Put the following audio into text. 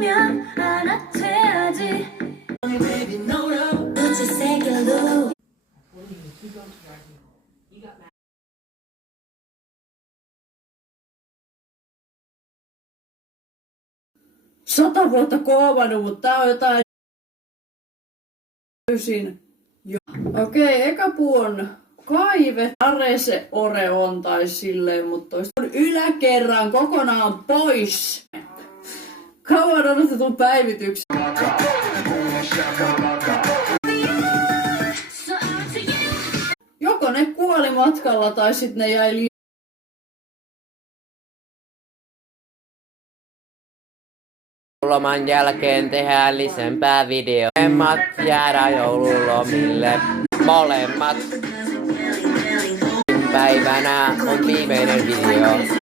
하면 알아채야지. Sata vuotta koovannut, mutta tää on jotain täysin. Okei, eka puu on kaivet. Arese ore on tai silleen, mutta on yläkerran kokonaan pois. Kauan odotetun päivityksen. Joko ne kuoli matkalla tai sitten ne jäi Loman jälkeen tehdään lisempää video. Molemmat jäädään joululomille. Molemmat. Päivänä on viimeinen video.